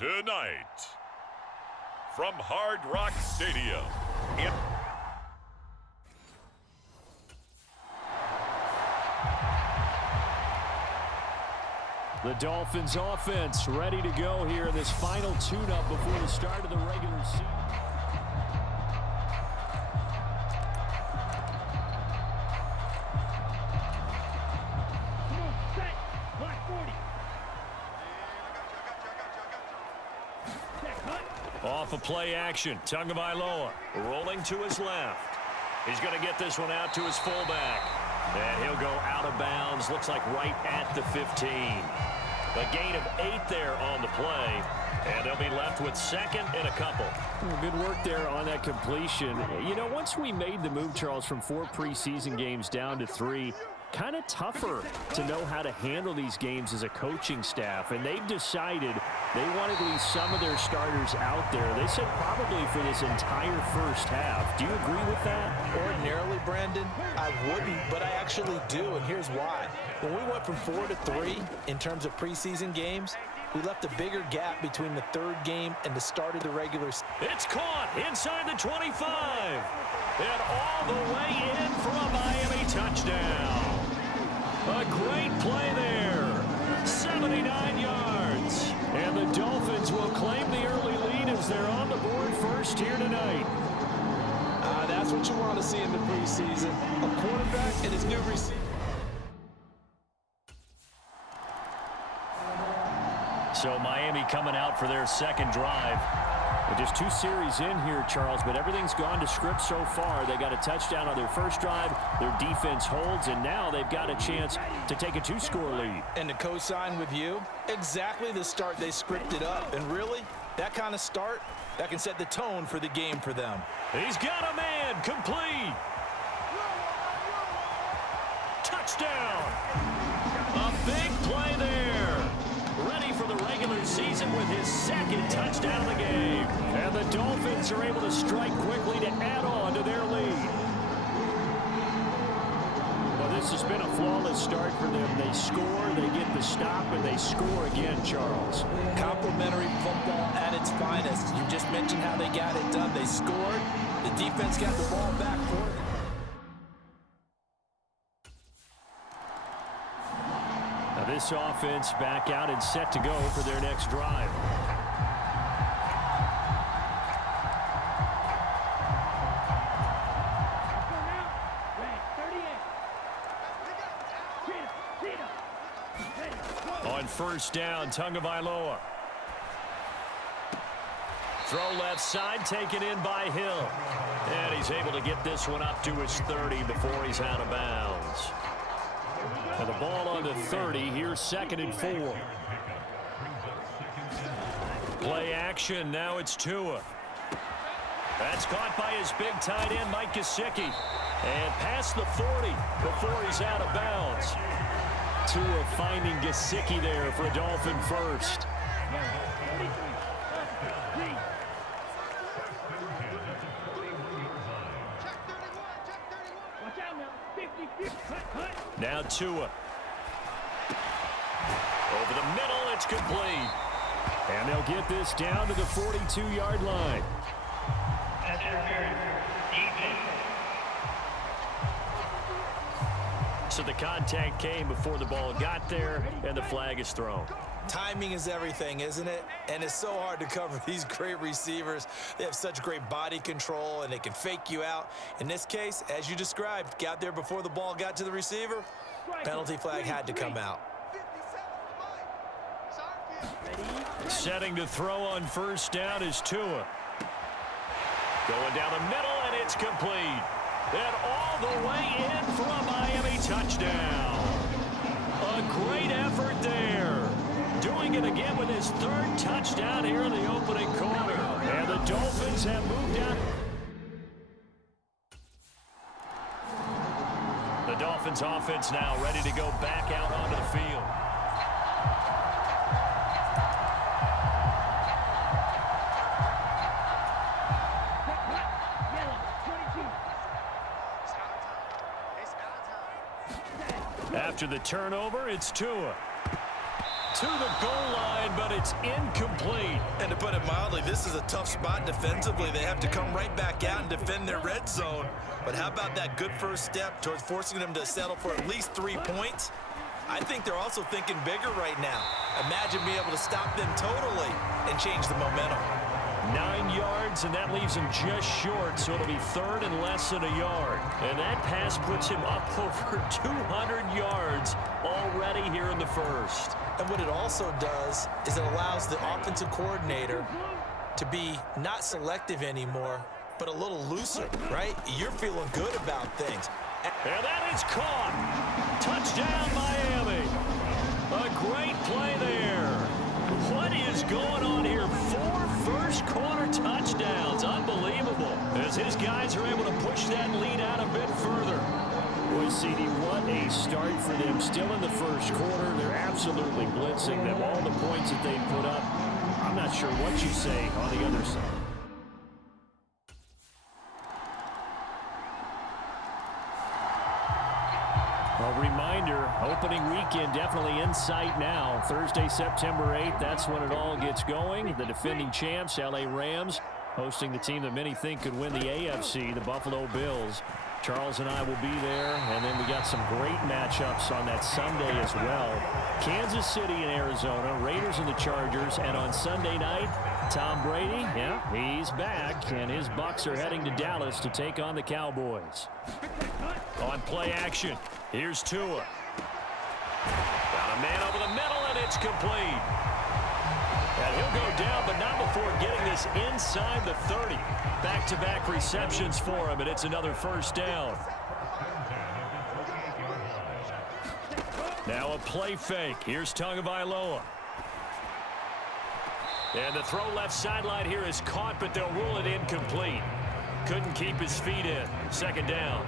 Tonight, from Hard Rock Stadium, the Dolphins offense ready to go here in this final tune-up before the start of the regular season. Off of play action, Tagovailoa rolling to his left. He's going to get this one out to his fullback. And he'll go out of bounds, looks like right at the 15. A gain of 8 there on the play. And they'll be left with second and a couple. Good work there on that completion. You know, once we made the move, Charles, from 4 preseason games down to 3, kind of tougher to know how to handle these games as a coaching staff. And they've decided they wanted to leave some of their starters out there. They said probably for this entire first half. Do you agree with that? Ordinarily, Brandon, I wouldn't, but I actually do, and here's why. When we went from 4 to 3 in terms of preseason games, we left a bigger gap between the third game and the start of the regular season. It's caught inside the 25. And all the way in for a Miami touchdown. A great play there. 79 yards. And the Dolphins will claim the early lead as they're on the board first here tonight. That's what you want to see in the preseason. A quarterback and his new receiver. So Miami coming out for their second drive. Just 2 series in here, Charles, but everything's gone to script so far. They got a touchdown on their first drive. Their defense holds, and now they've got a chance to take a 2-score lead. And to co-sign with you, exactly the start they scripted up. And really, that kind of start, that can set the tone for the game for them. He's got a man, complete. Touchdown. A big play there. Ready for the regular season with his second touchdown of the game. And the Dolphins are able to strike quickly to add on to their lead. Well, this has been a flawless start for them. They score, they get the stop, and they score again, Charles. Complimentary football at its finest. You just mentioned how they got it done. They scored. The defense got the ball back for it. This offense back out and set to go for their next drive. On first down, Tagovailoa. Throw left side, taken in by Hill. And he's able to get this one up to his 30 before he's out of bounds. And the ball on the 30. Here's 2nd and 4. Play action. Now it's Tua. That's caught by his big tight end, Mike Gesicki. And past the 40 before he's out of bounds. Tua finding Gesicki there for a Dolphin first. Now Tua. Over the middle, it's complete. And they'll get this down to the 42-yard line. So the contact came before the ball got there, and the flag is thrown. Timing is everything, isn't it? And it's so hard to cover these great receivers. They have such great body control, and they can fake you out. In this case, as you described, got there before the ball got to the receiver. Penalty flag had to come out. Setting to throw on first down is Tua. Going down the middle, and it's complete. And all the way in for a Miami touchdown. A great effort there. Doing it again with his 3rd touchdown here in the opening quarter. And the Dolphins have moved out. The Dolphins offense now ready to go back out onto the field. After the turnover, it's Tua. to the goal line, but it's incomplete. And to put it mildly, this is a tough spot defensively. They have to come right back out and defend their red zone. But how about that good first step towards forcing them to settle for at least 3 points? I think they're also thinking bigger right now. Imagine being able to stop them totally and change the momentum. 9 yards, and that leaves him just short, so it'll be third and less than a yard. And that pass puts him up over 200 yards already here in the first. And what it also does is it allows the offensive coordinator to be not selective anymore, but a little looser, right? You're feeling good about things. And that is caught. Touchdown, Miami. A great play there. What is going on here? 4 first-quarter touchdowns. Unbelievable. As his guys are able to push that lead out a bit further. Boy, CD, what a start for them. Still in the first quarter. They're absolutely blitzing them. All the points that they put up. I'm not sure what you say on the other side. A reminder, opening weekend definitely in sight now. Thursday, September 8th, that's when it all gets going. The defending champs, LA Rams, hosting the team that many think could win the AFC, the Buffalo Bills. Charles and I will be there, and then we got some great matchups on that Sunday as well. Kansas City and Arizona, Raiders and the Chargers, and on Sunday night, Tom Brady, yeah, he's back, and his Bucs are heading to Dallas to take on the Cowboys. On play action, here's Tua. Got a man over the middle, and it's complete. And he'll go down, but not before getting this inside the 30. Back-to-back receptions for him, and it's another first down. Now a play fake. Here's Tagovailoa. And the throw left sideline here is caught, but they'll rule it incomplete. Couldn't keep his feet in. Second down.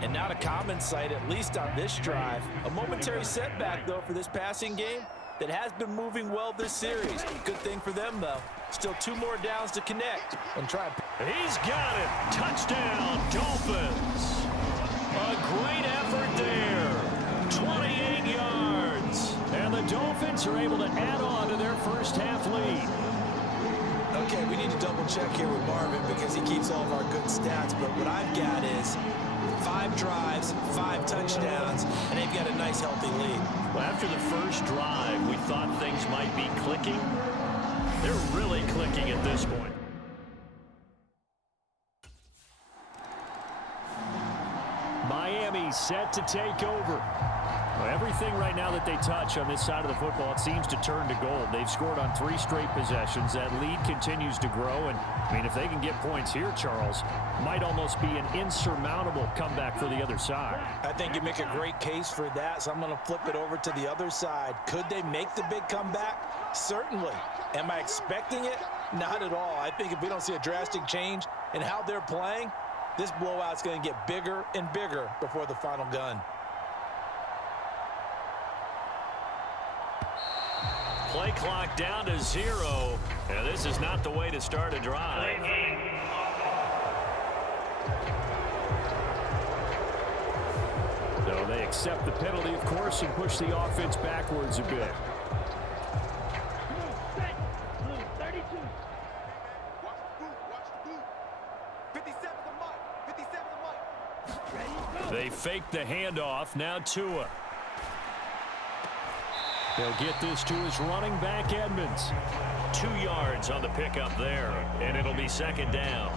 And not a common sight, at least on this drive. A momentary setback, though, for this passing game that has been moving well this series. Good thing for them, though. Still 2 more downs to connect and try. He's got it. Touchdown, Dolphins. A great effort there. 28 yards. And the Dolphins are able to add on to their first half lead. Okay, we need to double check here with Marvin because he keeps all of our good stats. But what I've got is 5 drives, 5 touchdowns, and they've got a nice, healthy lead. Well, after the first drive, we thought things might be clicking. They're really clicking at this point. Miami set to take over. Well, everything right now that they touch on this side of the football, it seems to turn to gold. They've scored on 3 straight possessions. That lead continues to grow. And, I mean, if they can get points here, Charles, might almost be an insurmountable comeback for the other side. I think you make a great case for that, so I'm going to flip it over to the other side. Could they make the big comeback? Certainly. Am I expecting it? Not at all. I think if we don't see a drastic change in how they're playing, this blowout's going to get bigger and bigger before the final gun. Play clock down to 0. And this is not the way to start a drive. So they accept the penalty, of course, and push the offense backwards a bit. They fake the handoff. Now Tua. They'll get this to his running back, Edmonds. 2 yards on the pickup there, and it'll be second down.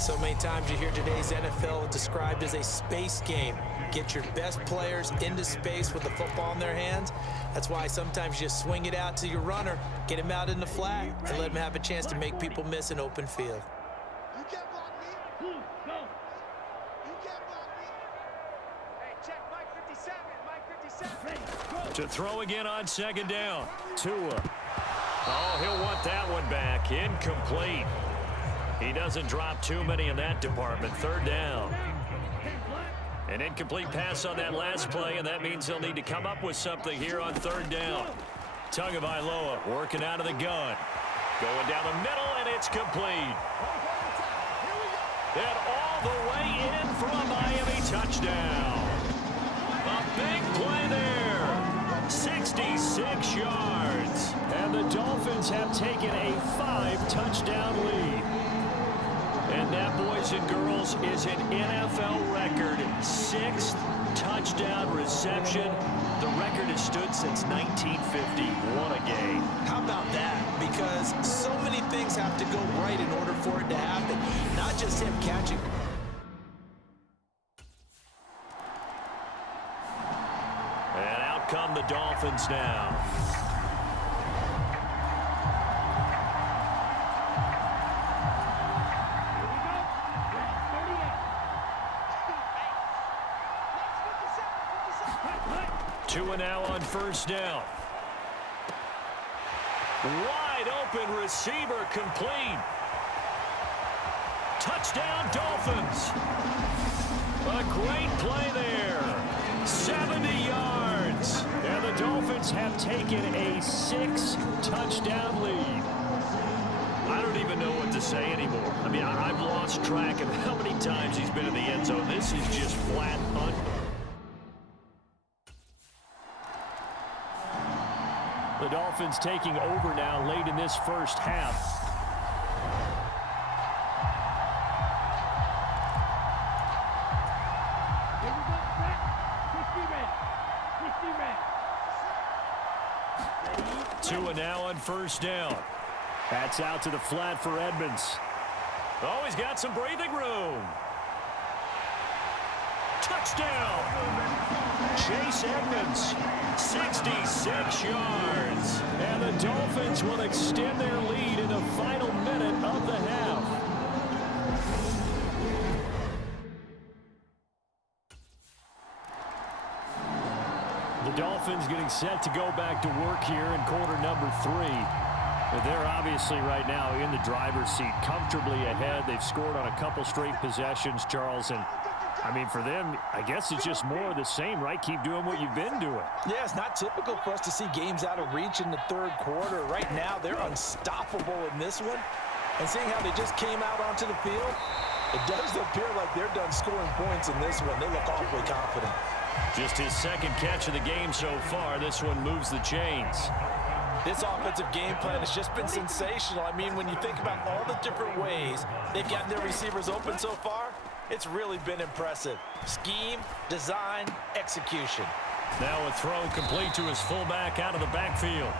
So many times you hear today's NFL described as a space game. Get your best players into space with the football in their hands. That's why sometimes you just swing it out to your runner, get him out in the flat, and let him have a chance to make people miss an open field. You can't block me. Go. You can't block me. Hey, check Mike 57. Mike 57. To throw again on second down. Tua. Oh, he'll want that one back. Incomplete. He doesn't drop too many in that department. Third down. An incomplete pass on that last play, and that means they'll need to come up with something here on third down. Tagovailoa working out of the gun. Going down the middle, and it's complete. And all the way in for a Miami touchdown. A big play there. 66 6 yards. And the Dolphins have taken a 5-touchdown lead. And that, boys and girls, is an NFL record 6th touchdown reception. The record has stood since 1950. What a game. How about that? Because so many things have to go right in order for it to happen. Not just him catching. And out come the Dolphins now. Tua now on first down. Wide open receiver complete. Touchdown Dolphins. A great play there. 70 yards. And the Dolphins have taken a 6-touchdown lead. I don't even know what to say anymore. I mean, I've lost track of how many times he's been in the end zone. This is just flat The Dolphins taking over now late in this first half. Tua now on first down. That's out to the flat for Edmonds. Oh, he's got some breathing room. Touchdown. Chase Edmonds, 66 yards. And the Dolphins will extend their lead in the final minute of the half. The Dolphins getting set to go back to work here in quarter number 3. But they're obviously right now in the driver's seat, comfortably ahead. They've scored on a couple straight possessions, Charles, and I mean, for them, I guess it's just more of the same, right? Keep doing what you've been doing. Yeah, it's not typical for us to see games out of reach in the third quarter. Right now, they're unstoppable in this one. And seeing how they just came out onto the field, it does appear like they're done scoring points in this one. They look awfully confident. Just his second catch of the game so far. This one moves the chains. This offensive game plan has just been sensational. I mean, when you think about all the different ways they've gotten their receivers open so far, it's really been impressive. Scheme, design, execution. Now a throw complete to his fullback out of the backfield.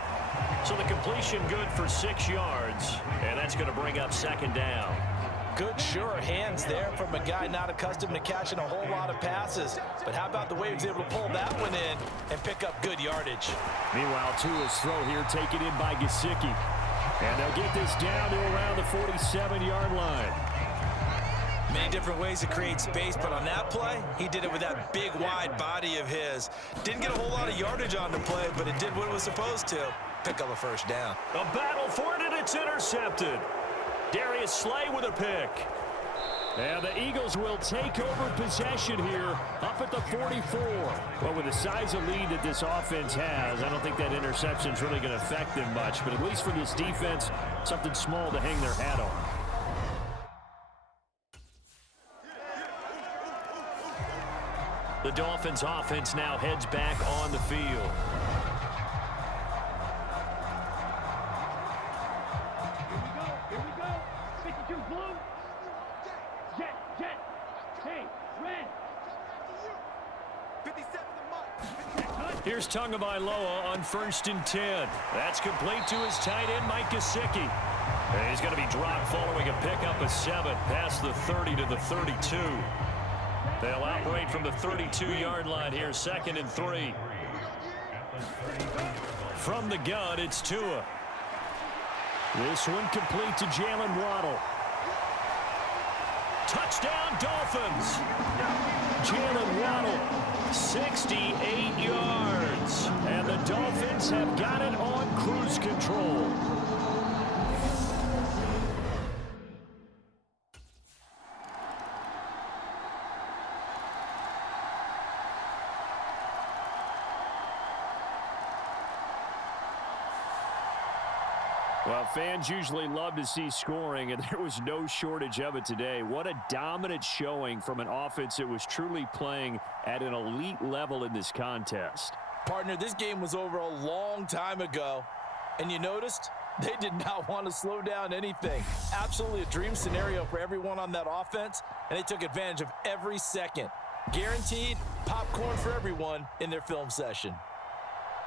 So the completion good for 6 yards, and that's going to bring up second down. Good, sure hands there from a guy not accustomed to catching a whole lot of passes. But how about the way he was able to pull that one in and pick up good yardage? Meanwhile, Tua's throw here taken in by Gesicki. And they'll get this down to around the 47-yard line. Many different ways to create space, but on that play, he did it with that big, wide body of his. Didn't get a whole lot of yardage on the play, but it did what it was supposed to. Pick up a first down. A battle for it, and it's intercepted. Darius Slay with a pick. And the Eagles will take over possession here up at the 44. Well, with the size of lead that this offense has, I don't think that interception is really going to affect them much. But at least for this defense, something small to hang their hat on. The Dolphins offense now heads back on the field. Here we go. 52 blue. Jet. Hey, red. 57 to Mike. Here's Tagovailoa on 1st and 10. That's complete to his tight end, Mike Gesicki. And he's going to be dropped following a pickup of 7 past the 30 to the 32. They'll operate from the 32-yard line here, 2nd and 3. From the gun, it's Tua. This one complete to Jalen Waddle. Touchdown, Dolphins. Jalen Waddle, 68 yards. and the Dolphins have got it on cruise control. Well, fans usually love to see scoring, and there was no shortage of it today. What a dominant showing from an offense that was truly playing at an elite level in this contest. Partner, this game was over a long time ago, and you noticed they did not want to slow down anything. Absolutely a dream scenario for everyone on that offense, and they took advantage of every second. Guaranteed popcorn for everyone in their film session.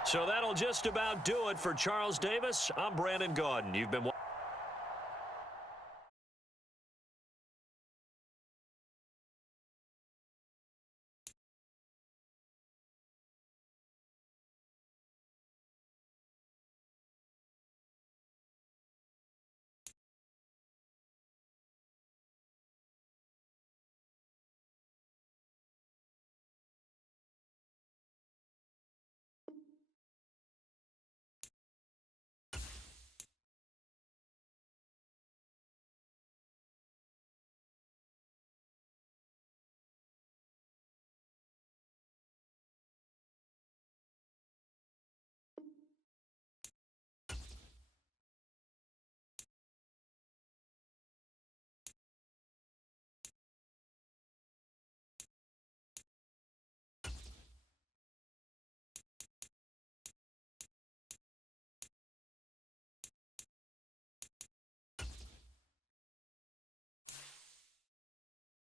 So that'll just about do it for Charles Davis. I'm Brandon Gaudin. You've been